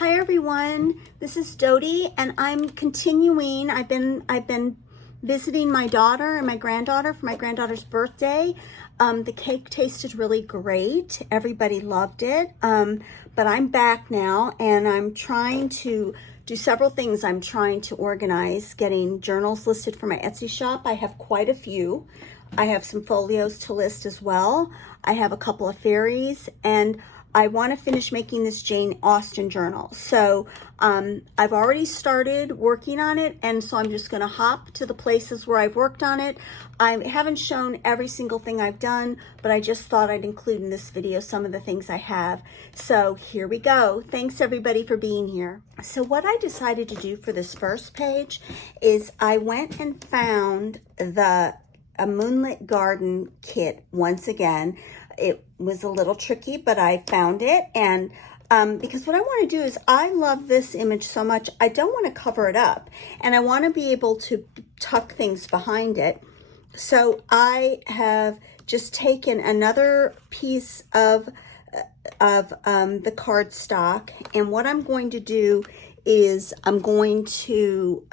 Hi everyone, this is Dody and I'm continuing. I've been visiting my daughter and my granddaughter for my granddaughter's birthday. The cake tasted really great. Everybody loved it. But I'm back now and I'm trying to do several things. I'm trying to organize getting journals listed for my Etsy shop. I have quite a few. I have some folios to list as well. I have a couple of fairies and I want to finish making this Jane Austen journal. So I've already started working on it, and so I'm just going to hop to the places where I've worked on it. I haven't shown every single thing I've done, but I just thought I'd include in this video some of the things I have. So here we go. Thanks everybody for being here. So what I decided to do for this first page is I went and found a Moonlight garden kit once again. It was a little tricky, but I found it. And because what I want to do is I love this image so much, I don't want to cover it up. And I want to be able to tuck things behind it. So I have just taken another piece of the cardstock. And what I'm going to do is I'm going to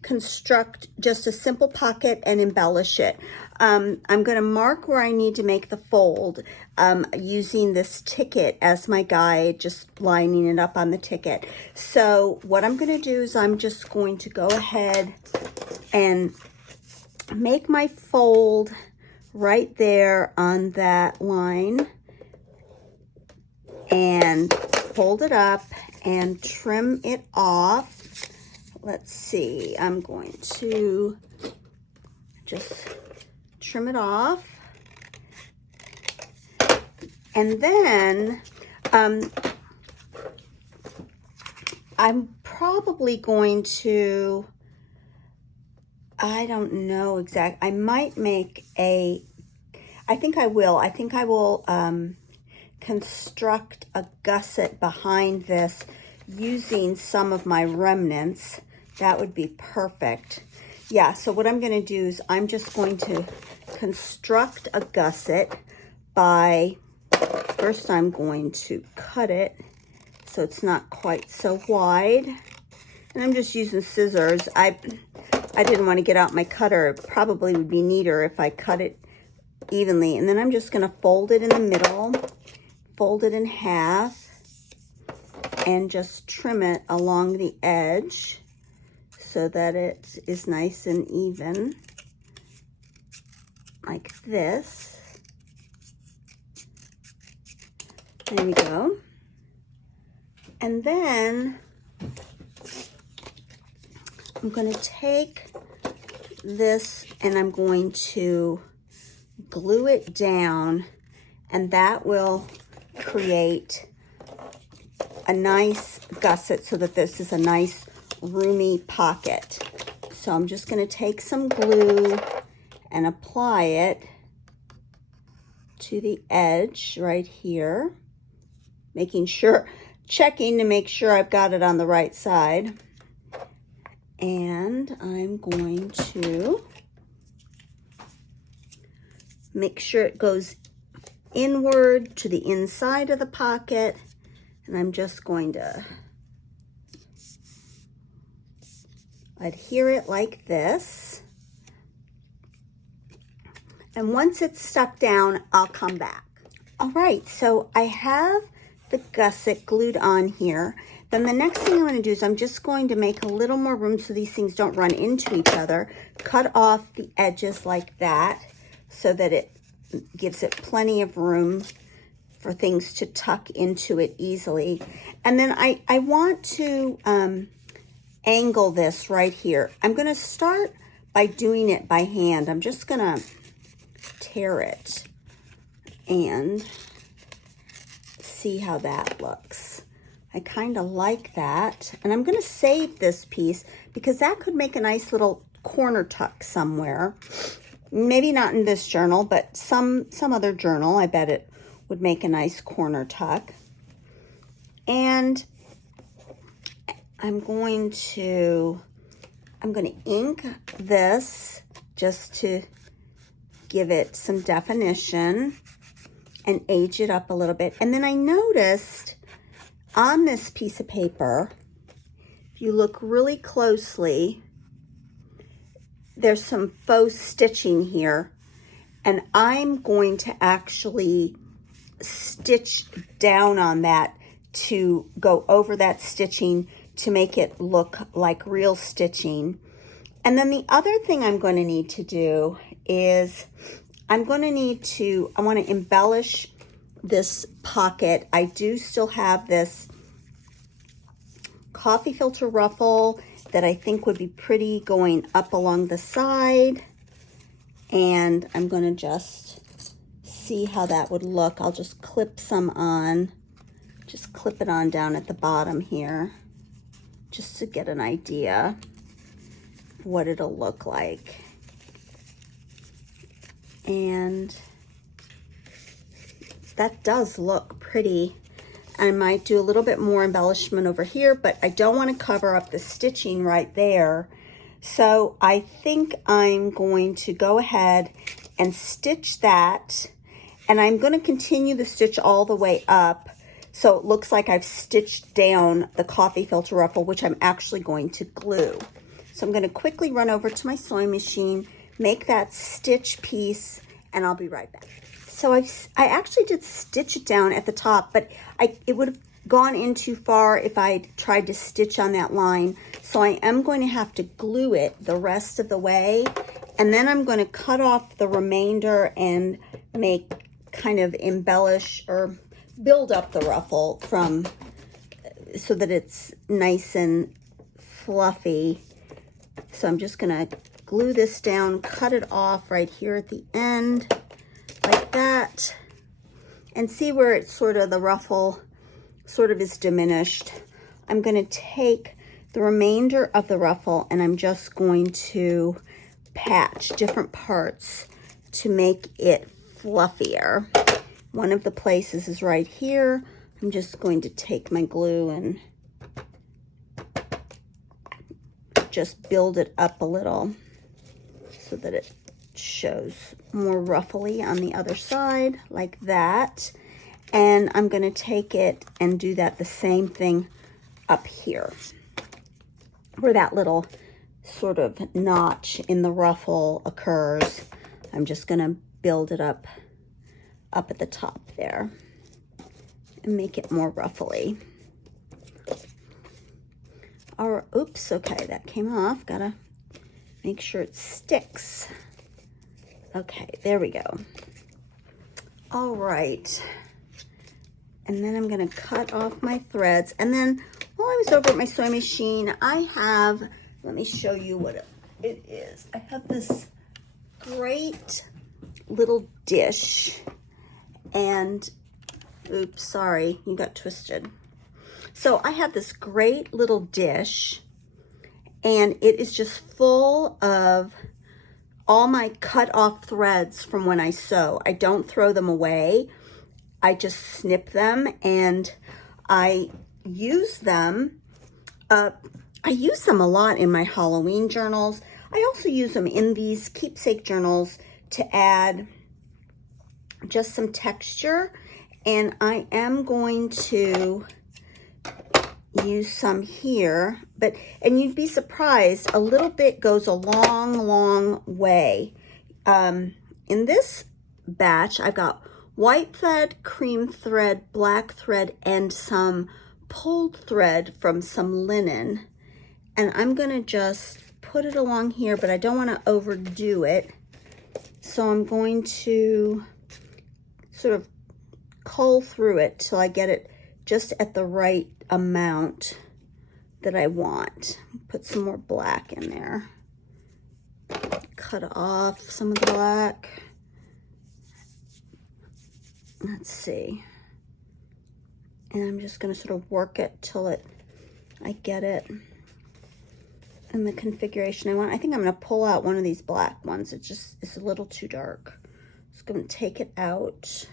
construct just a simple pocket and embellish it. I'm going to mark where I need to make the fold using this ticket as my guide, just lining it up on the ticket. So what I'm going to do is I'm just going to go ahead and make my fold right there on that line and fold it up and trim it off. Let's see, I'm going to just trim it off. And then I'm probably going to, I don't know exactly, I might make I think I will construct a gusset behind this using some of my remnants. That would be perfect. Yeah, so what I'm going to do is I'm just going to construct a gusset by, first I'm going to cut it so it's not quite so wide. And I'm just using scissors. I didn't want to get out my cutter. It probably would be neater if I cut it evenly. And then I'm just going to fold it in the middle, fold it in half, and just trim it along the edge so that it is nice and even, like this. There we go. And then I'm going to take this and I'm going to glue it down, and that will create a nice gusset so that this is a nice roomy pocket. So I'm just going to take some glue and apply it to the edge right here, checking to make sure I've got it on the right side. And I'm going to make sure it goes inward to the inside of the pocket. And I'm just going to adhere it like this. And once it's stuck down, I'll come back. All right, so I have the gusset glued on here. Then the next thing I'm going to do is I'm just going to make a little more room so these things don't run into each other. Cut off the edges like that so that it gives it plenty of room for things to tuck into it easily. And then I want to angle this right here. I'm going to start by doing it by hand. I'm just going to tear it and see how that looks. I kind of like that. And I'm going to save this piece because that could make a nice little corner tuck somewhere. Maybe not in this journal, but some other journal. I bet it would make a nice corner tuck. And I'm going to ink this just to give it some definition and age it up a little bit. And then I noticed on this piece of paper, if you look really closely, there's some faux stitching here, and I'm going to actually stitch down on that to go over that stitching to make it look like real stitching. And then the other thing I'm going to need to do is I want to embellish this pocket. I do still have this coffee filter ruffle that I think would be pretty going up along the side. And I'm going to just see how that would look. I'll just clip some on, just clip it on down at the bottom here, just to get an idea of what it'll look like. And that does look pretty. I might do a little bit more embellishment over here, but I don't want to cover up the stitching right there. So I think I'm going to go ahead and stitch that, and I'm going to continue the stitch all the way up so it looks like I've stitched down the coffee filter ruffle, which I'm actually going to glue. So I'm going to quickly run over to my sewing machine, make that stitch piece, and I'll be right back. So I actually did stitch it down at the top, but it would have gone in too far if I tried to stitch on that line. So I am going to have to glue it the rest of the way, and then I'm going to cut off the remainder and make kind of embellish or build up the ruffle so that it's nice and fluffy. So I'm just going to glue this down, cut it off right here at the end like that, and see where it's sort of the ruffle sort of is diminished. I'm going to take the remainder of the ruffle and I'm just going to patch different parts to make it fluffier. One of the places is right here. I'm just going to take my glue and just build it up a little so that it shows more ruffly on the other side like that. And I'm going to take it and do that the same thing up here where that little sort of notch in the ruffle occurs. I'm just going to build it up at the top there and make it more ruffly. Or oops, okay, that came off. Gotta make sure it sticks. Okay, there we go. All right. And then I'm going to cut off my threads. And then while I was over at my sewing machine, I have, let me show you what it is. I have this great little dish. And, oops, sorry, you got twisted. So I have this great little dish, and it is just full of all my cut off threads from when I sew. I don't throw them away. I just snip them and I use them. I use them a lot in my Halloween journals. I also use them in these keepsake journals to add just some texture. And I am going to use some here, and you'd be surprised, a little bit goes a long way. In this batch, I've got white thread, cream thread, black thread, and some pulled thread from some linen. And I'm gonna just put it along here, but I don't wanna overdo it. So I'm going to sort of cull through it till I get it just at the right amount that I want. Put some more black in there. Cut off some of the black. Let's see. And I'm just going to sort of work it till I get it in the configuration I want. I think I'm going to pull out one of these black ones. It's a little too dark. Just going to take it out.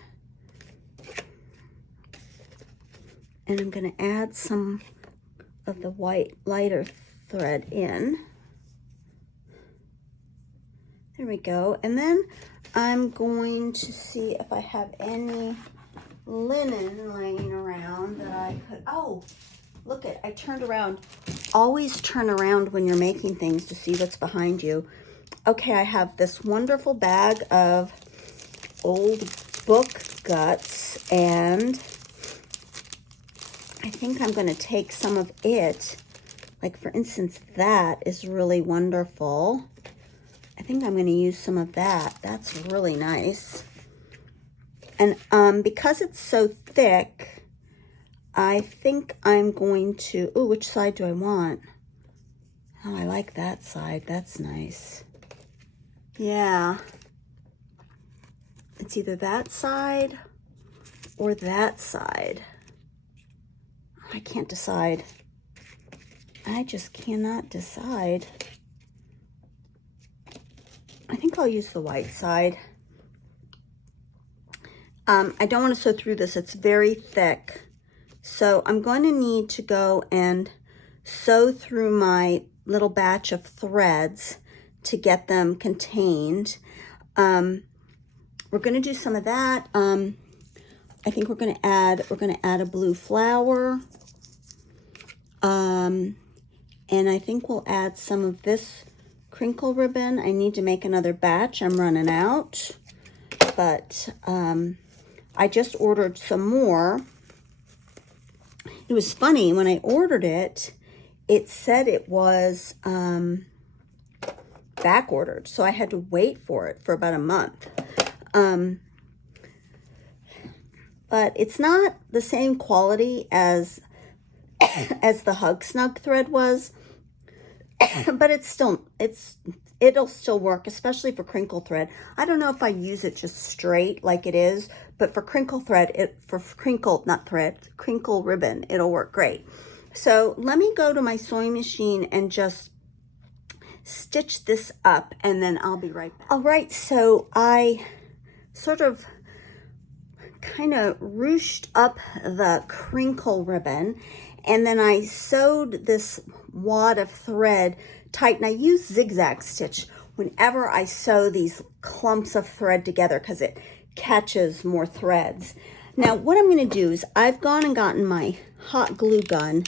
And I'm going to add some of the white lighter thread in. There we go. And then I'm going to see if I have any linen laying around that I could, oh, look it, I turned around. Always turn around when you're making things to see what's behind you. Okay, I have this wonderful bag of old book guts, and I think I'm going to take some of it. Like, for instance, that is really wonderful. I think I'm going to use some of that. That's really nice. And because it's so thick, I think I'm going to, oh, which side do I want? Oh, I like that side. That's nice. Yeah. It's either that side or that side. I can't decide. I just cannot decide. I think I'll use the white side. I don't want to sew through this. It's very thick. So I'm going to need to go and sew through my little batch of threads to get them contained. We're going to do some of that. I think we're going to add a blue flower. And I think we'll add some of this crinkle ribbon. I need to make another batch. I'm running out. But I just ordered some more. It was funny, when I ordered it, it said it was back ordered. So I had to wait for it for about a month. But it's not the same quality as the Hug Snug thread was. But it'll still work, especially for crinkle thread. I don't know if I use it just straight like it is, but for crinkle thread, crinkle ribbon, it'll work great. So let me go to my sewing machine and just stitch this up, and then I'll be right back. All right, so I sort of kind of ruched up the crinkle ribbon, and then I sewed this wad of thread tight, and I use zigzag stitch whenever I sew these clumps of thread together because it catches more threads. Now what I'm going to do is I've gone and gotten my hot glue gun,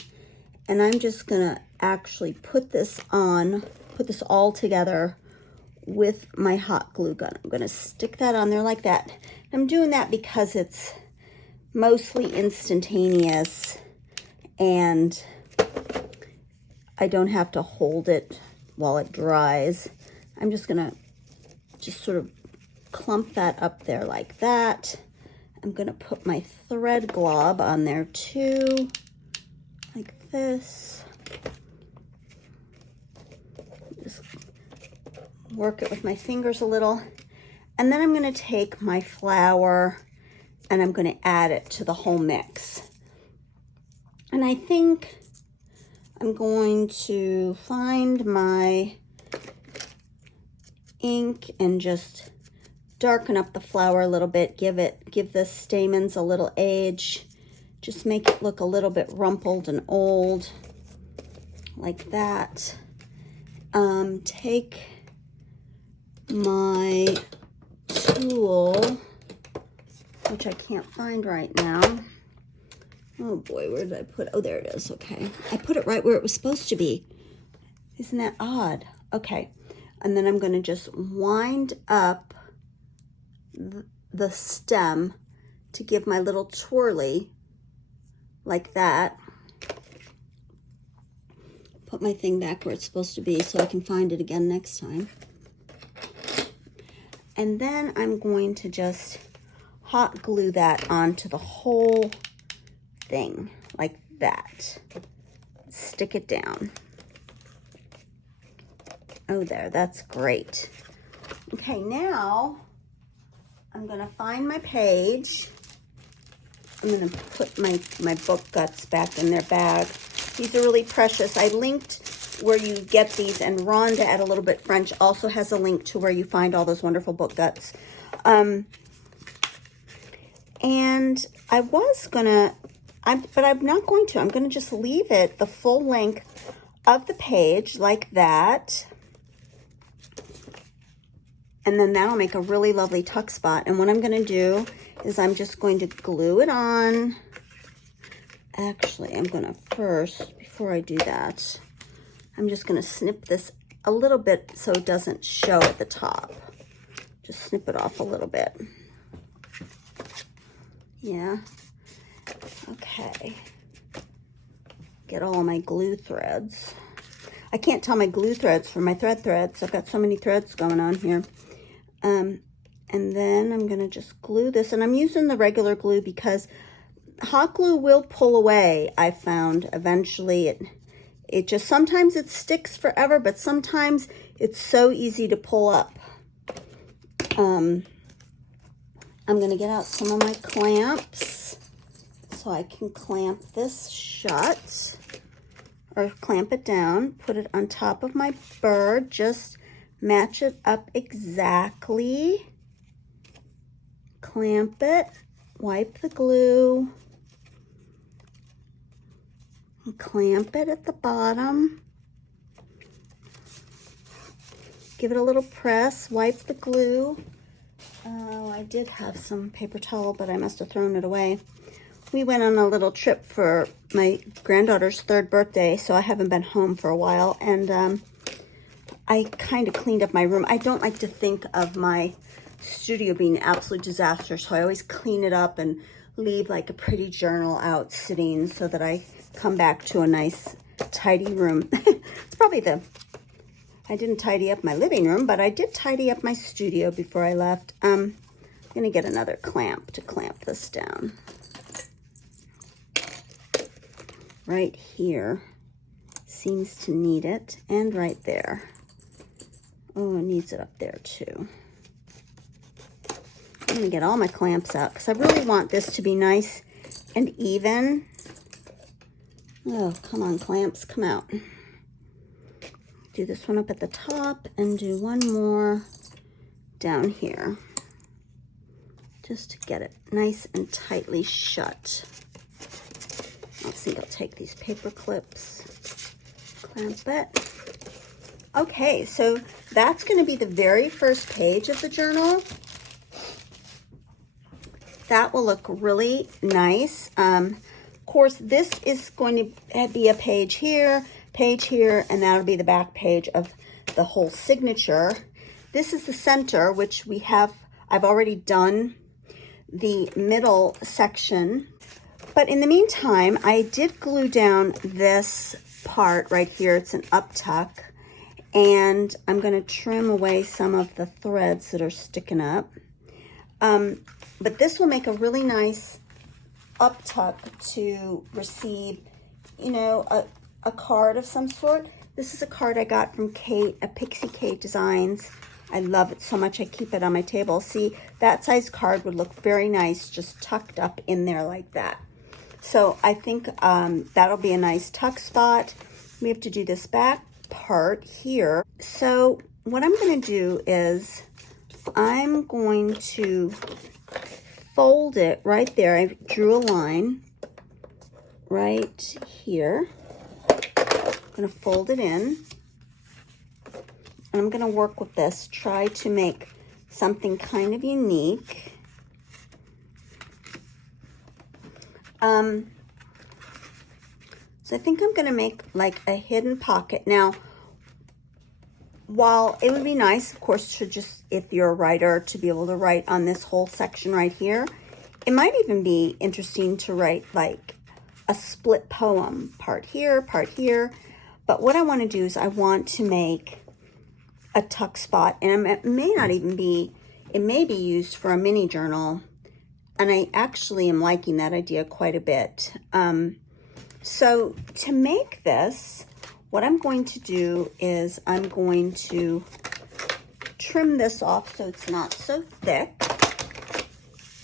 and I'm just going to actually put this all together with my hot glue gun. I'm going to stick that on there like that. I'm doing that because it's mostly instantaneous and I don't have to hold it while it dries. I'm just gonna sort of clump that up there like that. I'm gonna put my thread glob on there too, like this. Just work it with my fingers a little. And then I'm gonna take my flour and I'm gonna add it to the whole mix. And I think I'm going to find my ink and just darken up the flower a little bit, give the stamens a little age, just make it look a little bit rumpled and old, like that. Take my tool, which I can't find right now. Oh boy, where did I put? Oh, there it is. Okay. I put it right where it was supposed to be. Isn't that odd? Okay. And then I'm going to just wind up the stem to give my little twirly like that. Put my thing back where it's supposed to be so I can find it again next time. And then I'm going to just hot glue that onto the whole thing like that. Stick it down. Oh, there, that's great. Okay, now I'm gonna find my page. I'm gonna put my book guts back in their bag. These are really precious. I linked where you get these, and Rhonda at A Little Bit French also has a link to where you find all those wonderful book guts. And I was gonna, but I'm not going to. I'm gonna just leave it the full length of the page like that. And then that'll make a really lovely tuck spot. And what I'm gonna do is I'm just going to glue it on. Actually, I'm going to first, before I do that, I'm just going to snip this a little bit so it doesn't show at the top. Just snip it off a little bit. Yeah. Okay. Get all my glue threads. I can't tell my glue threads from my threads. I've got so many threads going on here. And then I'm going to just glue this. And I'm using the regular glue because hot glue will pull away. I found eventually it just, sometimes it sticks forever, but sometimes it's so easy to pull up. I'm going to get out some of my clamps so I can clamp this shut, or clamp it down, put it on top of my bird, just match it up exactly, clamp it, wipe the glue, and clamp it at the bottom, give it a little press, wipe the glue. Oh, I did have some paper towel, but I must have thrown it away. We went on a little trip for my granddaughter's 3rd birthday, so I haven't been home for a while, and I kind of cleaned up my room. I don't like to think of my studio being an absolute disaster, so I always clean it up and leave like a pretty journal out sitting so that I come back to a nice tidy room. It's probably I didn't tidy up my living room, but I did tidy up my studio before I left. I'm gonna get another clamp to clamp this down. Right here seems to need it, and right there. Oh, it needs it up there too. I'm gonna get all my clamps out because I really want this to be nice and even. Oh, come on, clamps, come out. Do this one up at the top and do one more down here, just to get it nice and tightly shut. Let's see, I'll take these paper clips, clamp it. Okay, so that's going to be the very first page of the journal. That will look really nice. Of course, this is going to be a page here, and that'll be the back page of the whole signature. This is the center, which I've already done the middle section. But in the meantime, I did glue down this part right here. It's an up tuck, and I'm going to trim away some of the threads that are sticking up. But this will make a really nice up tuck to receive, you know, a card of some sort. This is a card I got from Kate, a Pixie Kate Designs. I love it so much I keep it on my table. See, that size card would look very nice just tucked up in there like that. So I think that'll be a nice tuck spot. We have to do this back part here. So what I'm going to do is I'm going to fold it right there. I drew a line right here. I'm going to fold it in. And I'm going to work with this, try to make something kind of unique. So I think I'm going to make like a hidden pocket. Now, while it would be nice, of course, to just, if you're a writer, to be able to write on this whole section right here, it might even be interesting to write like a split poem, part here, but what I want to do is I want to make a tuck spot, and it may not even be, it may be used for a mini journal, and I actually am liking that idea quite a bit. So to make this, what I'm going to do is I'm going to trim this off so it's not so thick,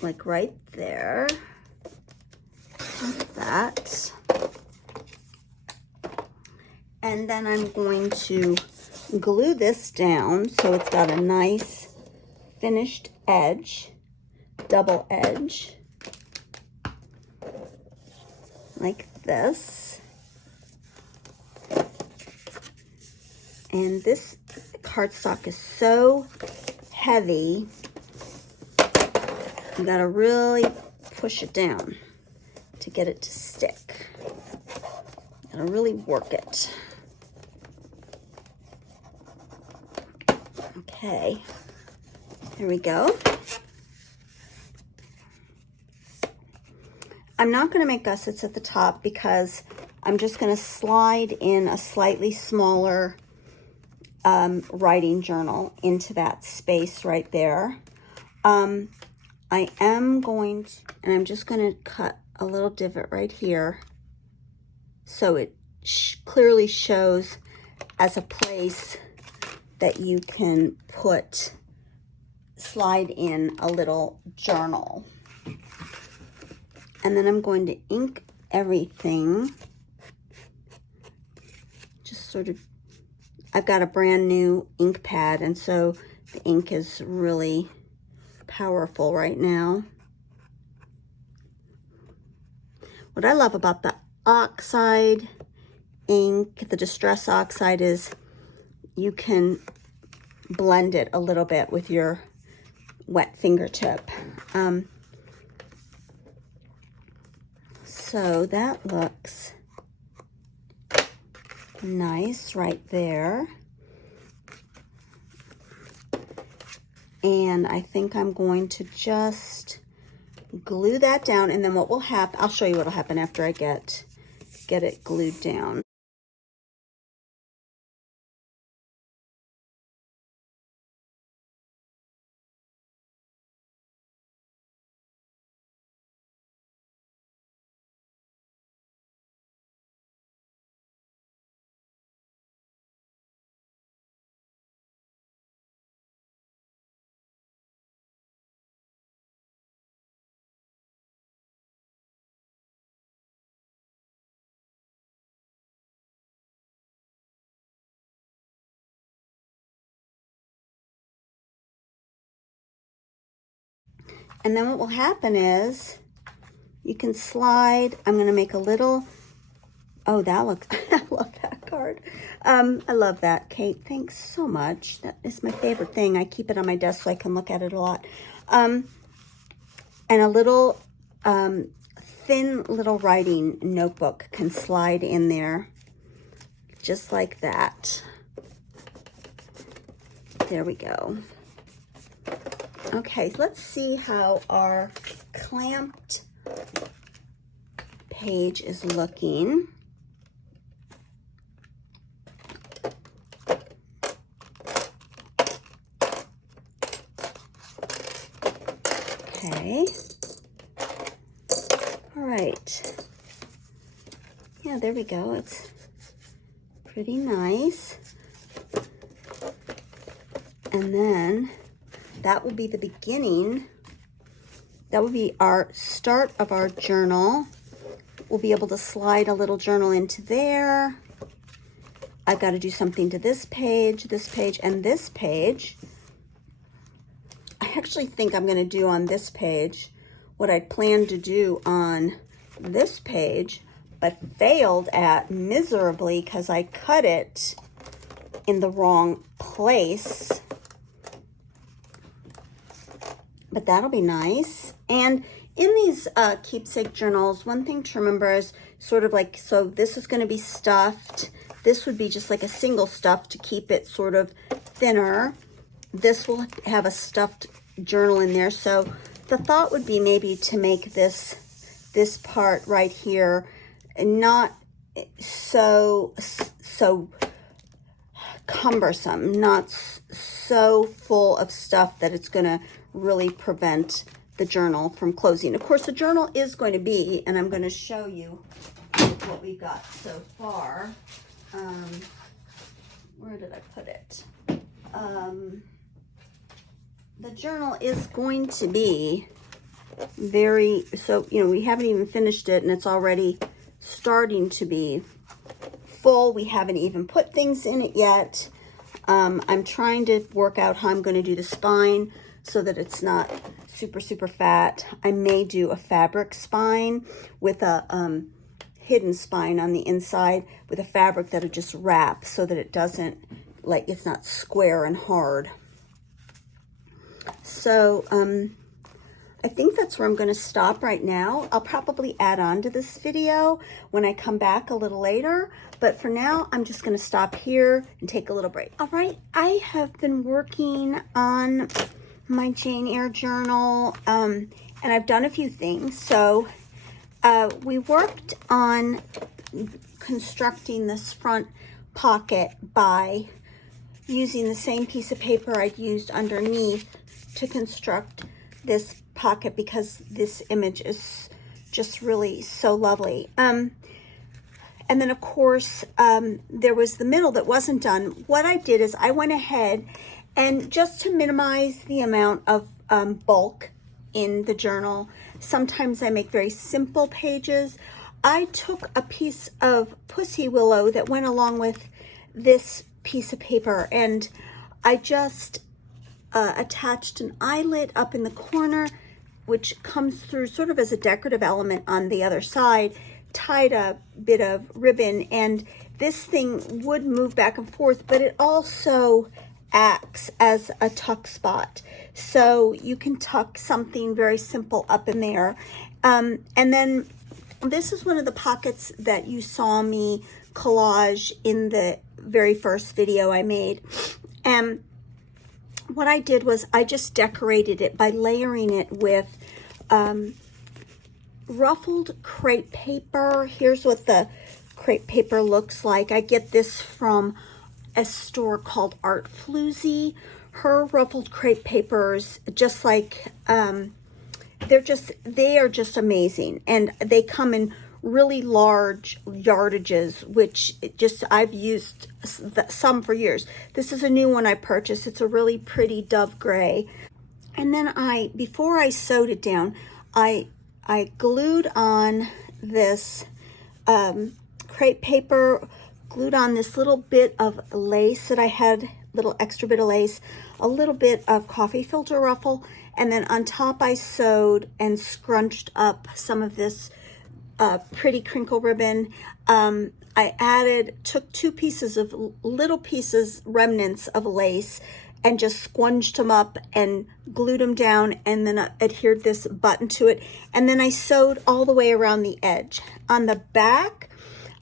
like right there, like that. And then I'm going to glue this down so it's got a nice finished edge, double edge, like this. And this cardstock is so heavy You gotta really push it down to get it to stick. You gotta really work it. Okay, there we go. I'm not gonna make gussets at the top because I'm just gonna slide in a slightly smaller writing journal into that space right there. I am going to, and I'm just going to cut a little divot right here so it clearly shows as a place that you can slide in a little journal. And then I'm going to ink everything. Just sort of, I've got a brand new ink pad, and so the ink is really powerful right now. What I love about the oxide ink, the Distress Oxide, is you can blend it a little bit with your wet fingertip. So that looks nice right there. And I think I'm going to just glue that down, and then what will happen, I'll show you what will happen after I get it glued down. And then what will happen is you can slide, I'm going to make a little, oh, that looks, I love that card. I love that, Kate. Thanks so much. That is my favorite thing. I keep it on my desk so I can look at it a lot. And a little thin little writing notebook can slide in there just like that. There we go. Okay, let's see how our clamped page is looking. Okay. All right. Yeah, there we go. It's pretty nice. And then that will be the beginning. That will be our start of our journal. We'll be able to slide a little journal into there. I've got to do something to this page, and this page. I actually think I'm going to do on this page what I planned to do on this page, but failed at miserably because I cut it in the wrong place. But that'll be nice. And in these keepsake journals, one thing to remember is sort of like, so this is going to be stuffed. This would be just like a single stuff to keep it sort of thinner. This will have a stuffed journal in there. So the thought would be maybe to make this part right here not so cumbersome, not so full of stuff that it's going to really prevent the journal from closing. Of course, the journal is going to be, and I'm going to show you what we've got so far. Where did I put it? The journal is going to be very, so, you know, we haven't even finished it and it's already starting to be full. We haven't even put things in it yet. I'm trying to work out how I'm going to do the spine so that it's not super fat. I may do a fabric spine with a hidden spine on the inside with a fabric that'll just wrap so that it doesn't, like, it's not square and hard. So I think that's where I'm going to stop right now. I'll probably add on to this video when I come back a little later. But for now, I'm just going to stop here and take a little break. All right, I have been working on my Jane Eyre journal, and I've done a few things. So we worked on constructing this front pocket by using the same piece of paper I'd used underneath to construct this pocket, because this image is just really so lovely. And then of course there was the middle that wasn't done. What I did is I went ahead and, just to minimize the amount of bulk in the journal, sometimes I make very simple pages. I took a piece of pussy willow that went along with this piece of paper, and I just attached an eyelet up in the corner, which comes through sort of as a decorative element on the other side, tied a bit of ribbon, and this thing would move back and forth, but it also acts as a tuck spot. So you can tuck something very simple up in there. And then this is one of the pockets that you saw me collage in the very first video I made. And what I did was I just decorated it by layering it with ruffled crepe paper. Here's what the crepe paper looks like. I get this from a store called Art Floozy. Her ruffled crepe papers, just like they are just amazing, and they come in really large yardages, which I've used some for years. This is a new one I purchased. It's a really pretty dove gray. And then before I sewed it down, I glued on this crepe paper, glued on this little bit of lace that I had, little extra bit of lace, a little bit of coffee filter ruffle, and then on top I sewed and scrunched up some of this pretty crinkle ribbon. I took two pieces of little pieces, remnants of lace, and just scrunched them up and glued them down, and then adhered this button to it. And then I sewed all the way around the edge. On the back,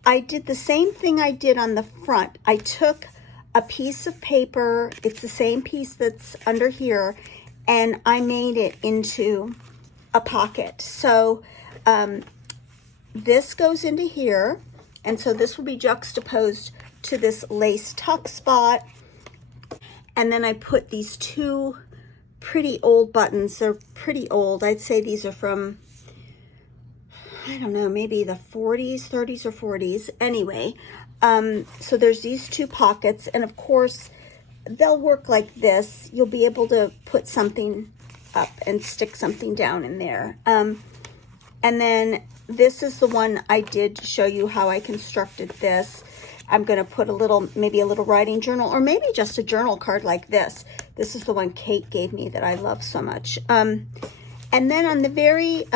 I did the same thing I did on the front. I took a piece of paper, it's the same piece that's under here, and I made it into a pocket. So this goes into here, and so this will be juxtaposed to this lace tuck spot. And then I put these two pretty old buttons. They're pretty old. I'd say these are from, I don't know, maybe the 40s, 30s or 40s. Anyway, so there's these two pockets, and of course they'll work like this. You'll be able to put something up and stick something down in there. And then this is the one I did to show you how I constructed this. I'm going to put maybe a little writing journal, or maybe just a journal card like this. This is the one Kate gave me that I love so much. And then on the very,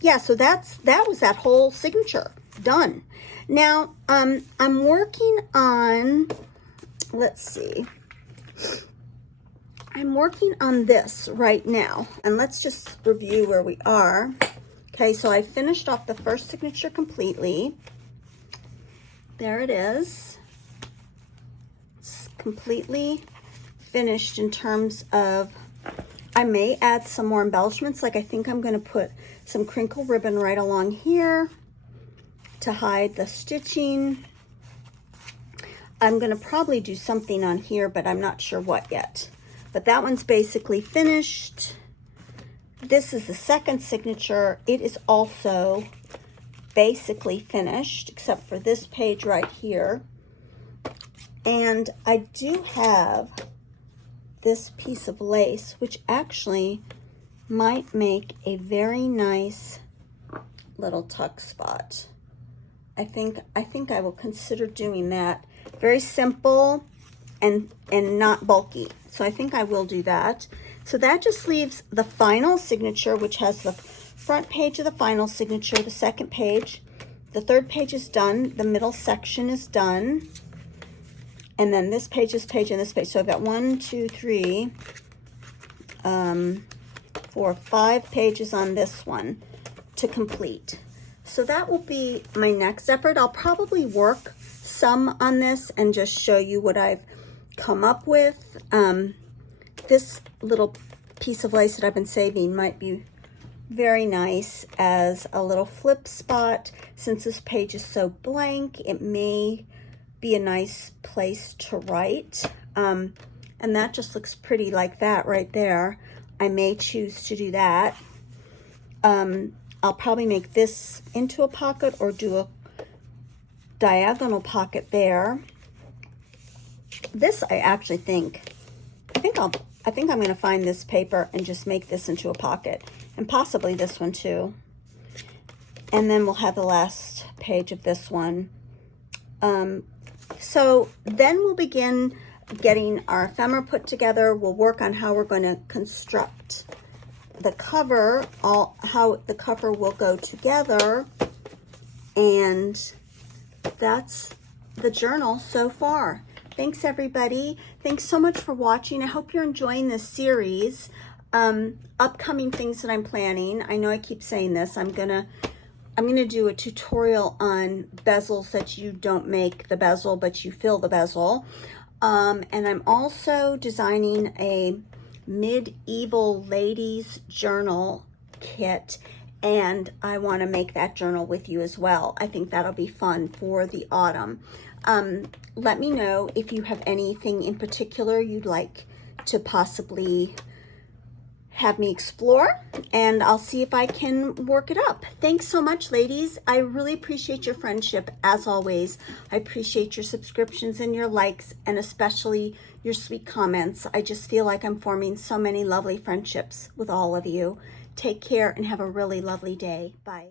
yeah, so that was that whole signature done. Now, I'm working on, let's see. I'm working on this right now, and let's just review where we are. Okay, so I finished off the first signature completely. There it is. It's completely finished in terms of, I may add some more embellishments. Like I think I'm going to put some crinkle ribbon right along here to hide the stitching. I'm going to probably do something on here, but I'm not sure what yet. But that one's basically finished. This is the second signature. It is also basically finished, except for this page right here. And I do have this piece of lace, which actually might make a very nice little tuck spot. I think I will consider doing that. Very simple and not bulky. So I think I will do that. So that just leaves the final signature, which has the front page of the final signature, the second page, the third page is done, the middle section is done, and then this page, and this page. So I've got 1, 2, 3, 4, 5 pages on this one to complete. So that will be my next effort. I'll probably work some on this and just show you what I've come up with. This little piece of lace that I've been saving might be very nice as a little flip spot. Since this page is so blank, it may be a nice place to write. And that just looks pretty like that right there. I may choose to do that. I'll probably make this into a pocket or do a diagonal pocket there. This I actually think I'm going to find this paper and just make this into a pocket, and possibly this one too. And then we'll have the last page of this one. So then we'll begin getting our ephemera put together. We'll work on how we're going to construct the cover, how the cover will go together, and that's the journal so far. Thanks everybody. Thanks so much for watching. I hope you're enjoying this series. Upcoming things that I'm planning. I know I keep saying this. I'm gonna do a tutorial on bezels that you don't make the bezel, but you fill the bezel. And I'm also designing a medieval ladies journal kit, and I want to make that journal with you as well. I think that'll be fun for the autumn. Let me know if you have anything in particular you'd like to possibly have me explore, and I'll see if I can work it up. Thanks so much, ladies. I really appreciate your friendship, as always. I appreciate your subscriptions and your likes, and especially your sweet comments. I just feel like I'm forming so many lovely friendships with all of you. Take care and have a really lovely day. Bye.